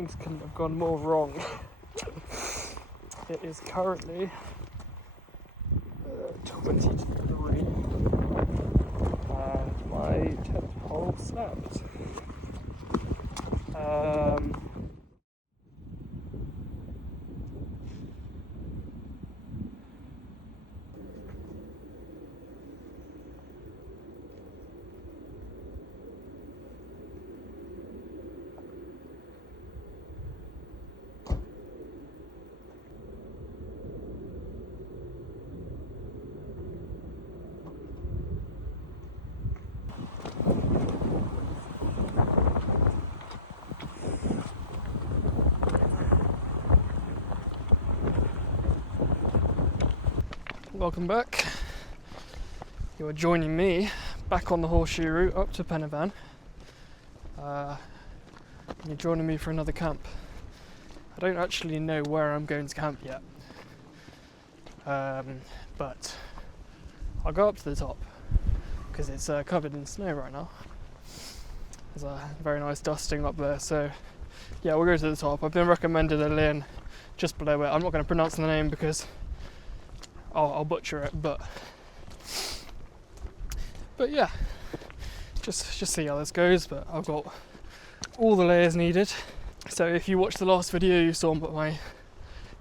things couldn't have gone more wrong. It is currently 20 to 3 and my 10th hole snapped. Welcome back. You are joining me back on the horseshoe route up to Penavan. You're joining me for another camp. I don't actually know where I'm going to camp yet, but I'll go up to the top because it's covered in snow right now. There's a very nice dusting up there, so yeah, we'll go to the top. I've been recommended a lane just below it. I'm not going to pronounce the name because I'll butcher it, but yeah, just see how this goes. But I've got all the layers needed. So if you watched the last video, you saw my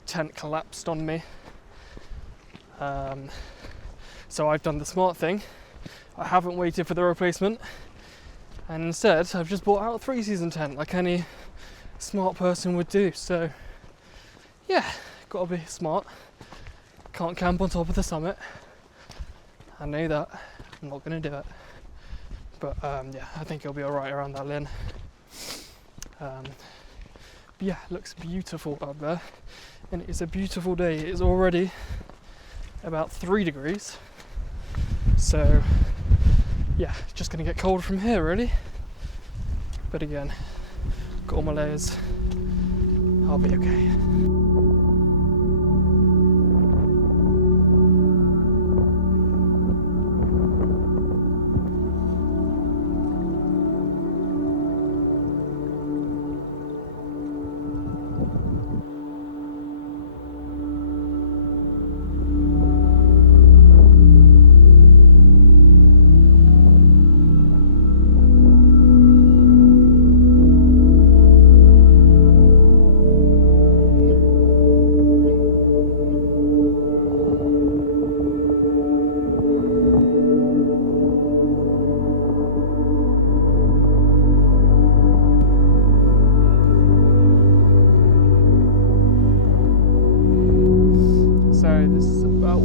tent collapsed on me. So I've done the smart thing. I haven't waited for the replacement, and instead I've just bought out a 3-season tent like any smart person would do. So yeah, gotta be smart. Can't camp on top of the summit. I know that. I'm not going to do it. But yeah, I think it'll be alright around that lane. But yeah, it looks beautiful up there. And it's a beautiful day. It's already about 3 degrees. So yeah, it's just going to get cold from here really. But again, got all my layers. I'll be okay.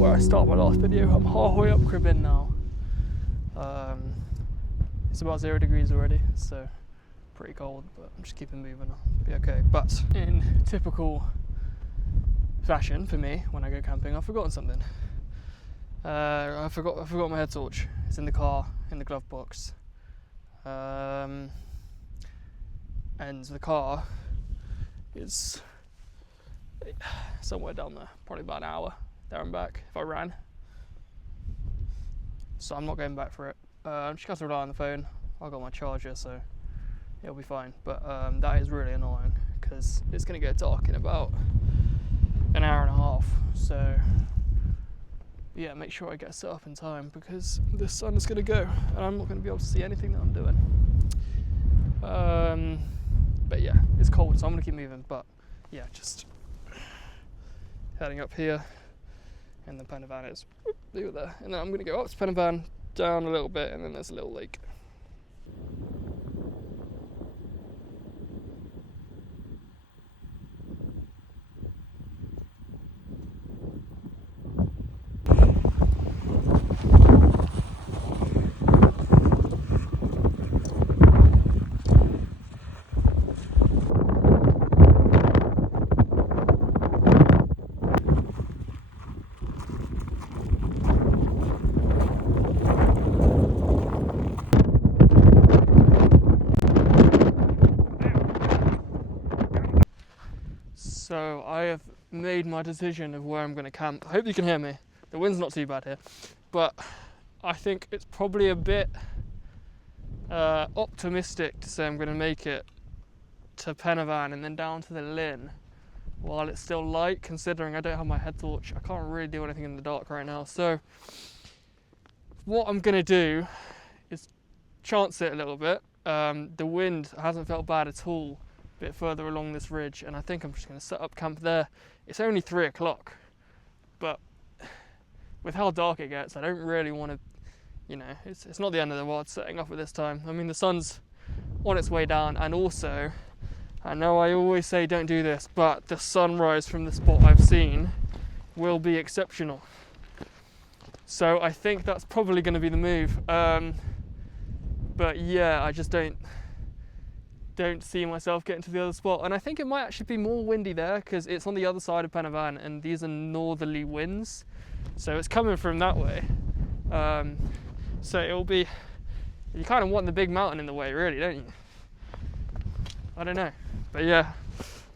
I started my last video. I'm halfway up Cribbin now. It's about 0 degrees already, so pretty cold, but I'm just keeping moving. I'll be okay. But in typical fashion for me, when I go camping, I've forgotten something. I forgot my head torch. It's in the car, in the glove box. And the car is somewhere down there, probably about an hour there and back if I ran. So I'm not going back for it. I'm just going to rely on the phone. I've got my charger, so it'll be fine. But that is really annoying because it's going to get dark in about an hour and a half. So yeah, make sure I get set up in time because the sun is going to go and I'm not going to be able to see anything that I'm doing. But yeah, it's cold, so I'm going to keep moving. But yeah, just heading up here. And the Penavan is over there. And then I'm going to go up to Penavan, down a little bit, and then there's a little lake. So I have made my decision of where I'm going to camp. I hope you can hear me. The wind's not too bad here, but I think it's probably a bit optimistic to say I'm going to make it to Penavan and then down to the Lynn while it's still light, considering I don't have my head torch. I can't really do anything in the dark right now. So what I'm going to do is chance it a little bit. The wind hasn't felt bad at all a bit further along this ridge, and I think I'm just going to set up camp there. It's only 3 o'clock, but with how dark it gets, I don't really want to, you know, it's not the end of the world setting up at this time. I mean, the sun's on its way down, and also, I know I always say don't do this, but the sunrise from the spot I've seen will be exceptional. So I think that's probably going to be the move. But yeah, I just don't see myself getting to the other spot. And I think it might actually be more windy there because it's on the other side of Penavan and these are northerly winds. So it's coming from that way. So it'll be, you kind of want the big mountain in the way really, don't you? I don't know. But yeah,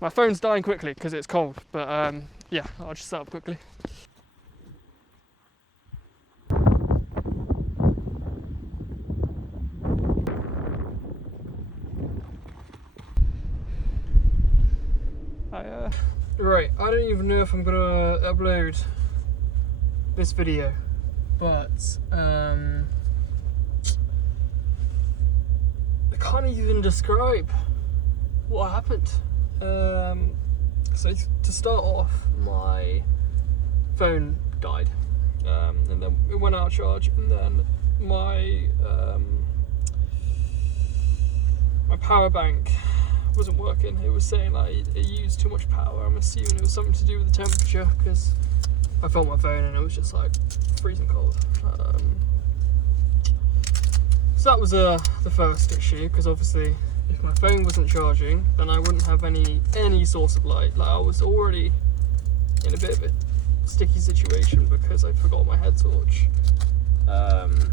my phone's dying quickly because it's cold. But yeah, I'll just set up quickly. Right, I don't even know if I'm gonna upload this video, but I can't even describe what happened. So to start off, my phone died, and then it went out of charge, and then my power bank wasn't working. It was saying like it used too much power. I'm assuming it was something to do with the temperature because I felt my phone and it was just like freezing cold. So that was the first issue, because obviously if my phone wasn't charging then I wouldn't have any source of light. Like I was already in a bit of a sticky situation because I forgot my head torch, and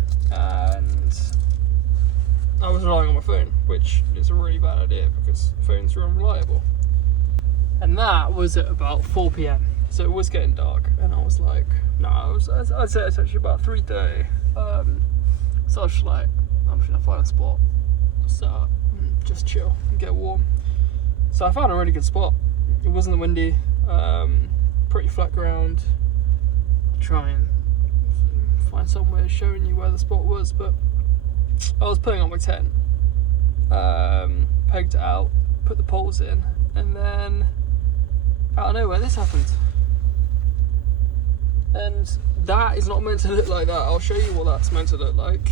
I was relying on my phone, which is a really bad idea because phones are unreliable. And that was at about 4 p.m. So it was getting dark, and I was like, no, I'd say it's actually about 3:30. So I was just like, I'm just gonna find a spot, set up, and just chill and get warm. So I found a really good spot. It wasn't windy, pretty flat ground. I'll try and find somewhere showing you where the spot was, but I was putting on my tent, pegged it out, put the poles in, and then out of nowhere this happened. And that is not meant to look like that. I'll show you what that's meant to look like.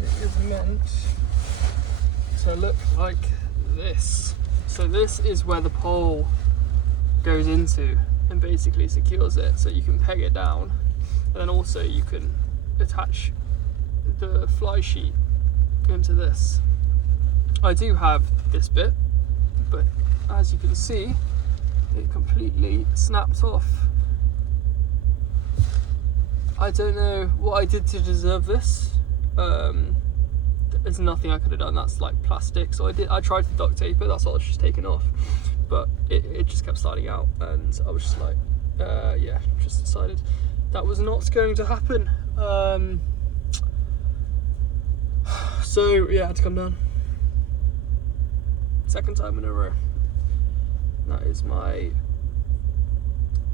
It is meant to look like this. So this is where the pole goes into and basically secures it, so you can peg it down, and then also you can attach the fly sheet into this. I do have this bit, but as you can see, it completely snapped off. I don't know what I did to deserve this. There's nothing I could have done. That's like plastic, so I tried to duct tape it. That's all I was just taken off, but it just kept sliding out, and I was just like, yeah, just decided that was not going to happen. So yeah, I had to come down. Second time in a row. That is my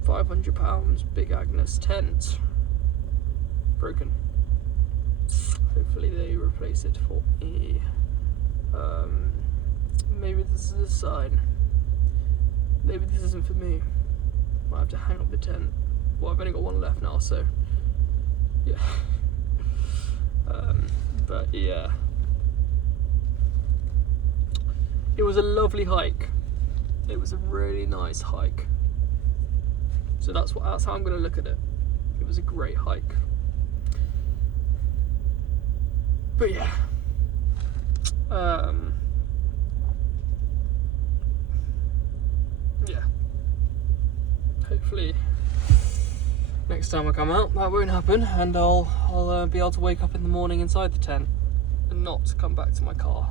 £500 Big Agnes tent broken. Hopefully they replace it for me. Maybe this is a sign. Maybe this isn't for me. Might have to hang up the tent. Well, I've only got one left now, so yeah. But yeah, it was a lovely hike. It was a really nice hike. So that's how I'm going to look at it. It was a great hike. But yeah, yeah. Hopefully next time I come out that won't happen, and I'll be able to wake up in the morning inside the tent and not come back to my car.